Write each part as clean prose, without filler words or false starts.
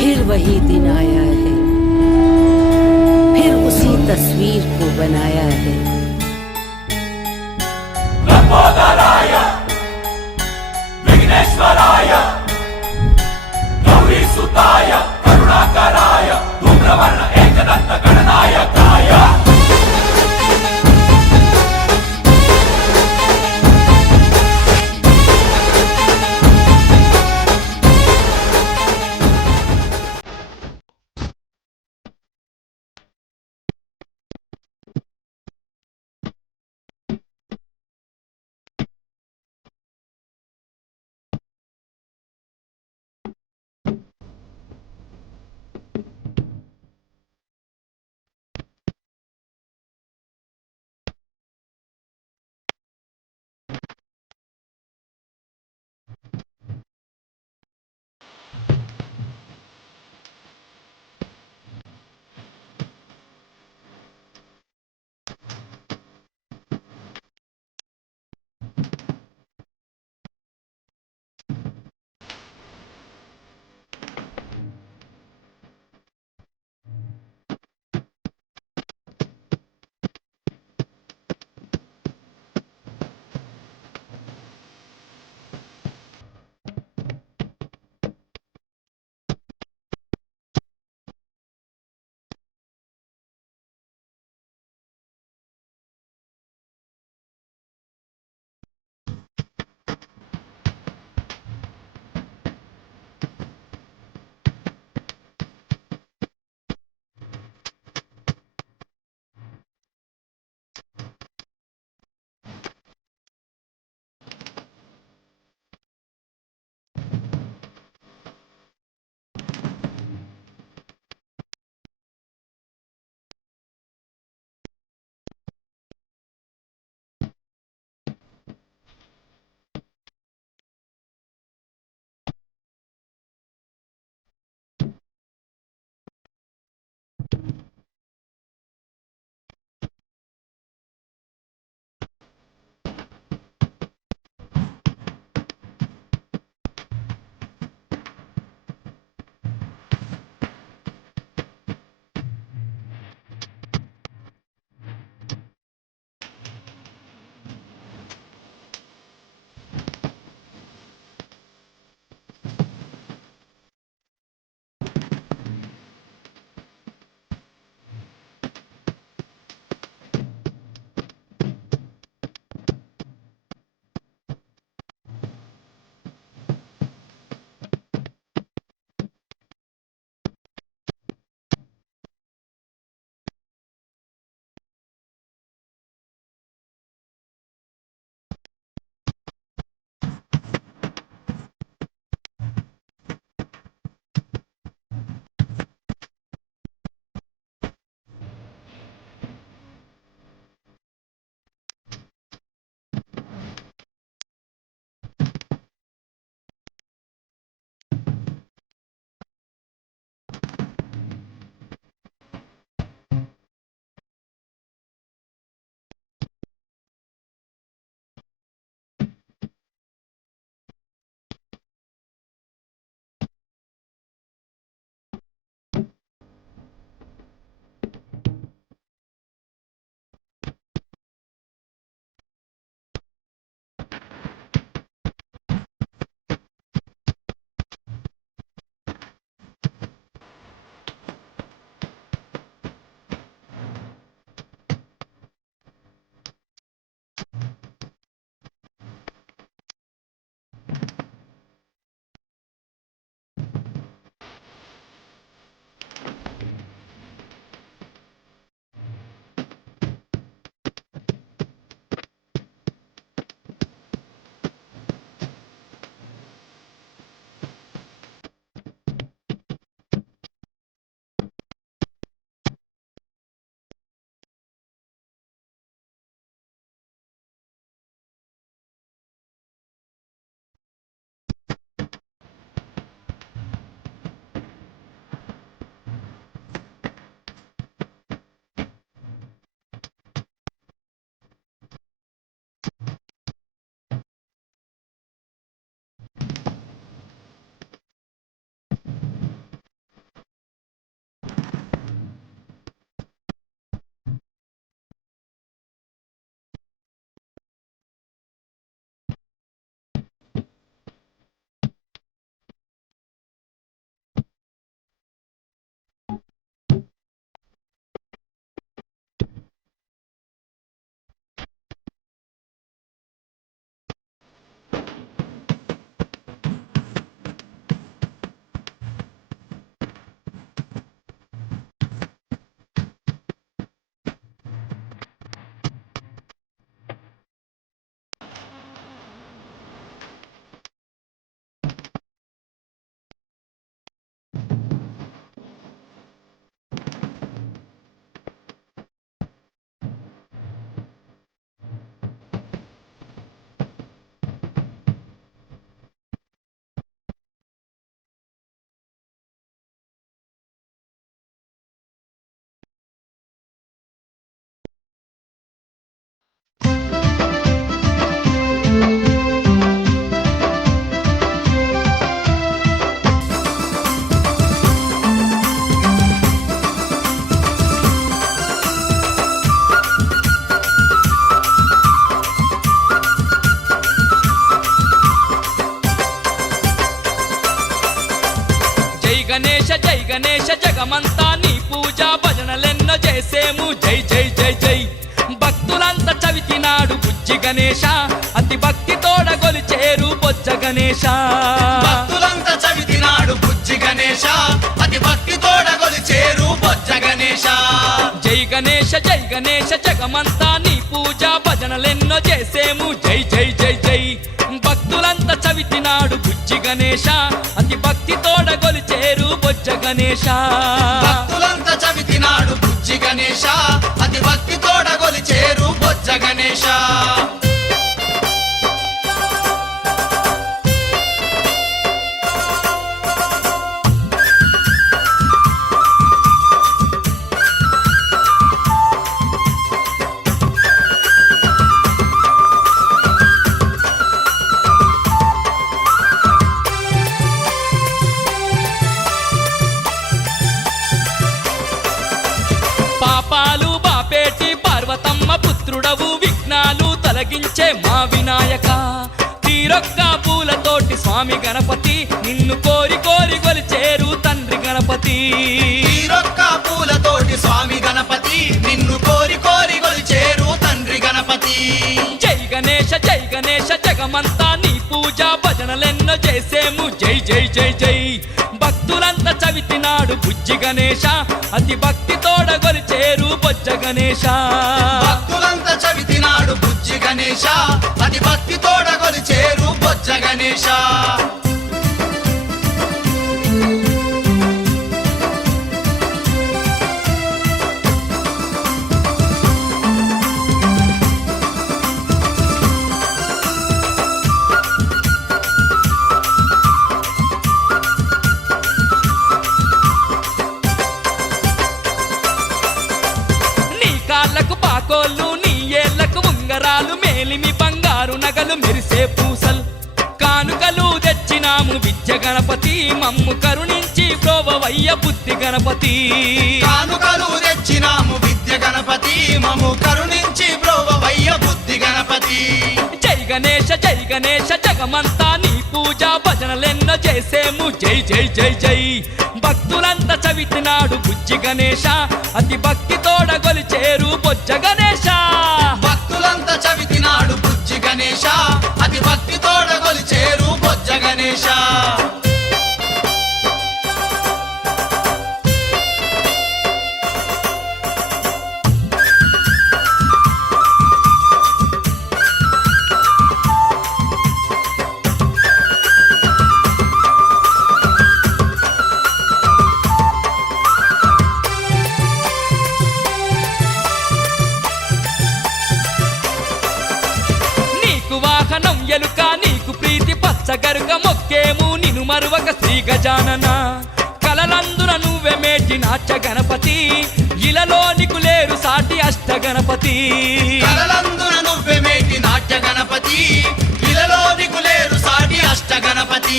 फिर वही दिन आया है, फिर उसी तस्वीर को बनाया है। लंबोदराय विघ्नेश्वराय गौरी सुताय करुणाकराय धूम्रवर्ण एकदंत गणनायकाय జై గణేశ జగమంతా నీ పూజ భజనలెన్నో చేసేము జై జై జై జై భక్తులంతా చవితి నాడు బుజ్జి గణేశ అతి భక్తి తోడ గొలిచేరు బొజ్జ గణేశ భక్తులంతా చవితి నాడు బుజ్జి గణేశ అతి భక్తి తోడ గొలిచేరు బొజ్జ గణేశ జై గణేశ జగమంతా నీ పూజ భజనలెన్నో చేసేము జై జై జై జై భక్తులంతా చవితి నాడు బుజ్జి గణేశ అతి భక్తి తోడ గొలిచేరు బొజ్జ గణేశ భక్తులంతా చవితి నాడు బుజ్జి గణేశ అతి భక్తి తోడ గొలిచేరు బొజ్జ గణేశ పాపాలు బాపేటి పార్వతమ్మ పుత్రుడవు విఘ్నాలు తొలగించే మా వినాయక తీరొక్క పూలతోటి స్వామి గణపతి నిన్ను కోరి కోరి గొలిచేరు తండ్రి గణపతి తీరొక్క పూలతోటి స్వామి గణపతి నిన్ను కోరి కోరి గొలిచేరు తండ్రి గణపతి జై గణేశ జగమంతా నీ పూజ భజనలెన్నో చేసేము జై జై జై జై భక్తులంతా చవితి నాడు బుజ్జి గణేశ అతి భక్తి తోడ గొలిచేరు బొజ్జ గణేశ భక్తులంతా చవితి నాడు బుజ్జి గణేశ అతి భక్తి తోడ గొలిచేరు బొజ్జ గణేశ నీ కాళ్ళకు పాకోళ్ళు నీ ఏళ్లకు ఉంగరాలు మేలిమి బంగారు నగలు మెరిసే పూసలు కానుకలు తెచ్చినాము విద్య గణపతి మమ్ము కరుణించి ప్రోవవయ్య బుద్ధి గణపతి కానుకలు తెచ్చినాము విద్య గణపతి మము కరుణించి బ్రోవవయ్య బుద్ధి గణపతి జై గణేశ జగమంతా నీ పూజ భజనలెన్నో చేసేము జై జై జై జై భక్తులంతా చవితి నాడు బుజ్జి గణేశ అతి భక్తి తోడ గొలిచేరు బొజ్జ గణేశ భక్తులంతా చవితి నాడు బుజ్జి గణేశ అతి భక్తి తోడ గొలిచేరు బొజ్జ గణేశ నీకు వాహనం ఎలుక నీకు ప్రీతి పచ్చగరుగ మొక్కేము నిను మరువక శ్రీ గజానన కలలందున నువ్వే మేటి నాట్య గణపతి ఇలలో నీకు లేరు సాటి అష్ట గణపతి కలలందున నువ్వే మేటి నాట్య గణపతి ఇలలో నీకు లేరు సాటి అష్ట గణపతి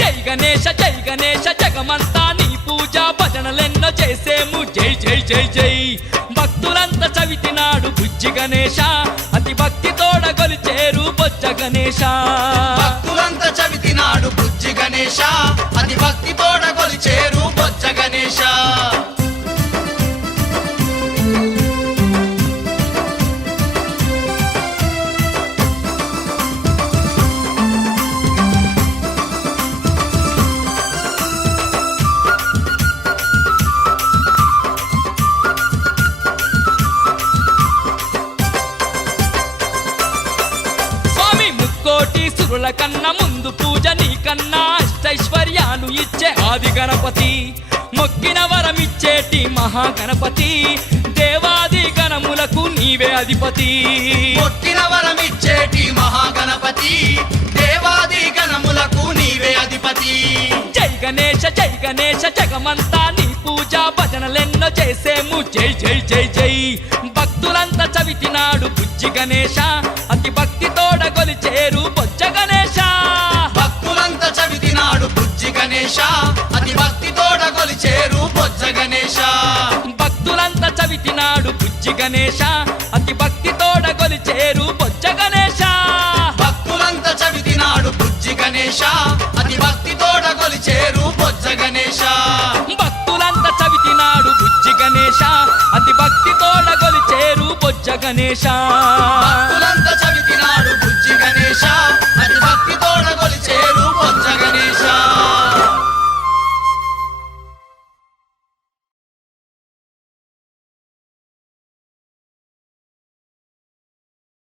జై గణేశ జగమంతా నీ పూజ భజనలెన్నో చేసేము జై జై జై జై భక్తులంతా చవితి నాడు బుజ్జి గణేశ అతి భక్తి తోడ గొలిచేరు బొజ్జ గణేశ భక్తులంతా చవితి నాడు బుజ్జి గణేశ అతి భక్తి తోడ గొలిచేరు బొజ్జ గణేశ స్వామి ముక్కోటి సురుల కన్నా ముందు పూజ నీకన్నా అష్టైశ్వర్యాలు ఇచ్చే ఆది గణపతి మొక్కిన వరమిచ్చేటి మహాగణపతి దేవాది గణములకు నీవే అధిపతి మొక్కిన వరమిచ్చేటి మహాగణపతి దేవాది గణములకు నీవే అధిపతి జై గణేశ జగమంతా నీ పూజ భజనలెన్నో చేసేము జై జై జై జై భక్తులంతా చవితి నాడు బుజ్జి గణేశ అతి భక్తి తోడ గొలిచేరు బొజ్జ గణేశ భక్తులంతా చవితి నాడు బుజ్జి గణేశ అతి భక్తి తోడ గొలిచేరు బొజ్జ గణేశ భక్తులంతా చవితి నాడు బుజ్జి గణేశ అతి భక్తి తోడ గొలిచేరు బొజ్జ గణేశ భక్తులంతా చవితి నాడు బుజ్జి గణేశ అతి భక్తి తోడ గొలిచేరు బొజ్జ గణేశ బొజ్జ గణేశ భక్తులంతా